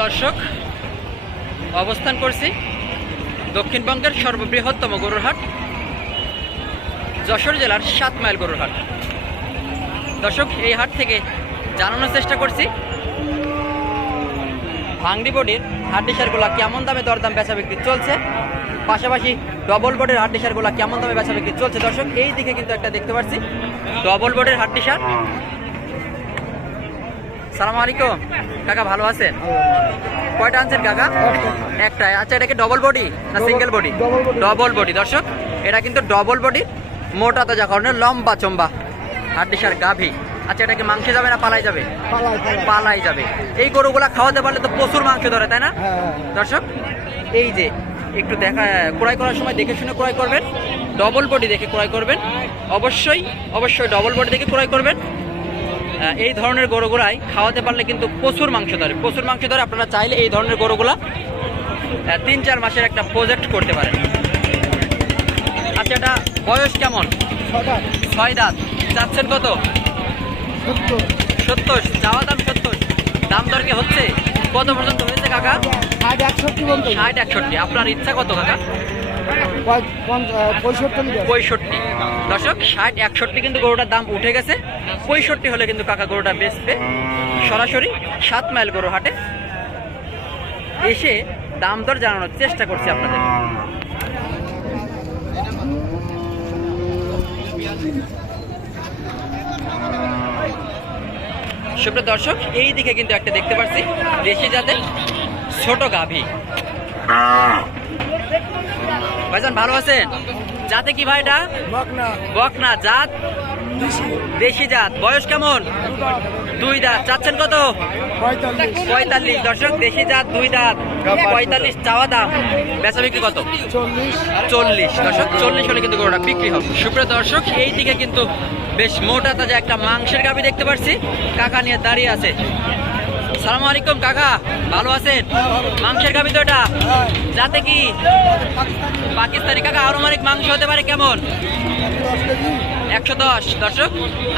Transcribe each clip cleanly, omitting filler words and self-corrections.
দর্শক, অবস্থান করছি দক্ষিণবঙ্গের সর্ববৃহত্তম গরুর হাট যশোর জেলার 7 মাইল গরুর হাট। দর্শক, এই হাট থেকে জানানোর চেষ্টা করছি ভাঙড়ি বডির হাড্ডিসারগুলা কেমন দামে দরদাম বেচা বিক্রি চলছে, পাশাপাশি ডবল বডির হাড্ডিসারগুলা কেমন দামে বেচা বিক্রি চলছে। দর্শক, এই দিকে কিন্তু একটা দেখতে পাচ্ছি ডবল বডির হাড্ডিসার। সালাম আলাইকুম কাকা, ভালো আছেন? কয়টা আনছেন কাকা? একটাই। আচ্ছা, এটা কি ডবল বডি না সিঙ্গেল বডি? Double body. দর্শক, এটা কিন্তু ডবল বডি, মোটা তাজা কারণে লম্বা চম্বা হাড্ডিসার গাভী। আচ্ছা, এটা কি মাংসে যাবে না পালাই যাবে? পালাই যাবে। এই গরুগুলা খাওয়াতে পারলে তো প্রচুর মাংস ধরে, তাই না? দর্শক, এই যে একটু দেখা ক্রয় করার সময় দেখে শুনে ক্রয় করবেন, ডবল বডি দেখে ক্রয় করবেন, অবশ্যই ডবল বডি দেখে ক্রয় করবেন। এই ধরনের গরুগুলাই খাওয়াতে পারলে কিন্তু প্রচুর মাংস ধরে, প্রচুর মাংস ধরে। আপনারা চাইলে এই ধরনের গরুগুলা 3-4 মাসের একটা প্রজেক্ট করতে পারেন। আচ্ছা, এটা বয়স কেমন? 6 দাঁত। চাচ্ছেন কত? 70। চাওয়া দাম 70। দাম দর কি হচ্ছে? কত পর্যন্ত হয়েছে কাকা? 60-61। আপনার ইচ্ছা কত কাকা? 65। দর্শক, 60-61 কিন্তু গরুটার দাম উঠে গেছে। 65 হলে কিন্তু কাকা গরুটা বেচবে। সরাসরি 7 মাইল গরু হাটে এসে দাম দর জানানোর চেষ্টা করছি আপনাদের। সুপ্রিয় দর্শক, এই দিকে কিন্তু একটা দেখতে পাচ্ছি দেশি জাতের ছোট গাভী। ভাইজান, ভালো আছেন? জাতে কি ভাই এটা? বকনা জাত, দেশি জাত। বয়স কেমন? 2 দাঁত। চাচ্ছেন কত? 45। দর্শক, দেশি জাত, 2 দাঁত, 45 চাওয়া দাম। বেচা বিক্রি কত? 40। দর্শক, 40 হলে কিন্তু গরুটা বিক্রি হবে। সুপ্রিয় দর্শক, এই দিকে কিন্তু বেশ মোটা তাজা একটা মাংসের গাভী দেখতে পাচ্ছি, কাকা নিয়ে দাঁড়িয়ে আছে। সালাম আলাইকুম কাকা, ভালো আছেন? মাংসের গাভী তো এটা, যাতে কি পাকিস্তানি। কাকা, আনুমানিক মাংস হতে পারে কেমন? 110। দর্শক,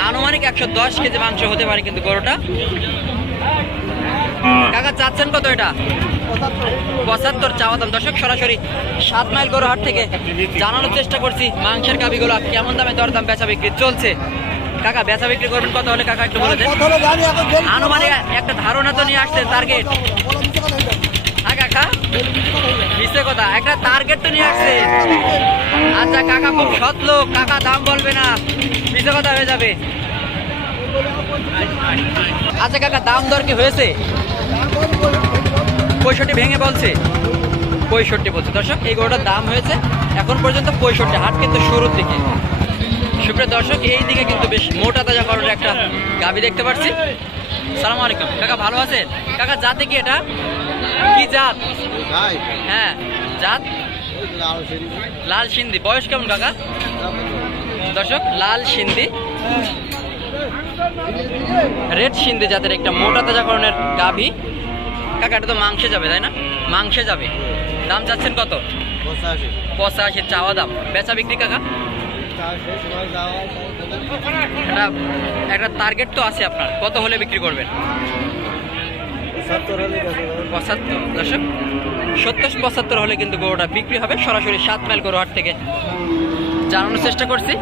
আনুমানিক 110 কেজি মাংস হতে পারে কিন্তু গরুটা। কাকা, চাচ্ছেন কত এটা? 75 চাওয়া দাম। দর্শক, সরাসরি 7 মাইল গরু হাট থেকে জানানোর চেষ্টা করছি মাংসের গাভীগুলো কেমন দামে দরদাম বেচা বিক্রি চলছে। কাকা, বেচা বিক্রি করবেন কত হলে কাকা একটু বলে দেন। আনুমানিক একটা ধারণা তো নিয়ে আসছেন, টার্গেট। হ্যাঁ কাকা, মিশে কথা, একটা টার্গেট তো নিয়ে আসছে। আচ্ছা কাকা, খুব সৎ লোক, কাকা দাম বলবে না, মিশে কথা হয়ে যাবে। আচ্ছা কাকা, দাম দর কি হয়েছে? 65 ভেঙে বলছে, 65 বলছে। দর্শক, এই গরুটার দাম হয়েছে এখন পর্যন্ত 65। হাট কিন্তু শুরুর দিকে। সুপ্রিয় দর্শক, এই দিকে কিন্তু বেশ মোটা তাজা কারণে একটা গাভী দেখতে পাচ্ছি। সালাম আলাইকুম কাকা, ভালো আছেন? কাকা, জাতে কি এটা? কি জাত? হ্যাঁ, জাত লাল সিন্ধি। বয়স কেমন কাকা? দর্শক, লাল সিন্ধি, রেড সিন্ধি জাতের একটা মোটা তাজা কারণের গাভী। কাকা, এটা তো মাংসে যাবে, তাই না? মাংসে যাবে। দাম চাচ্ছেন কত? 85 চাওয়া দাম। বেচা বিক্রি কাকা? একটা টার্গেট তো আছে আপনার, কত হলে বিক্রি করবেন? 75। দর্শক, 70-75 হলে কিন্তু গরুটা বিক্রি হবে। সরাসরি 7 মাইল গরু হাট থেকে জানানোর চেষ্টা করছি।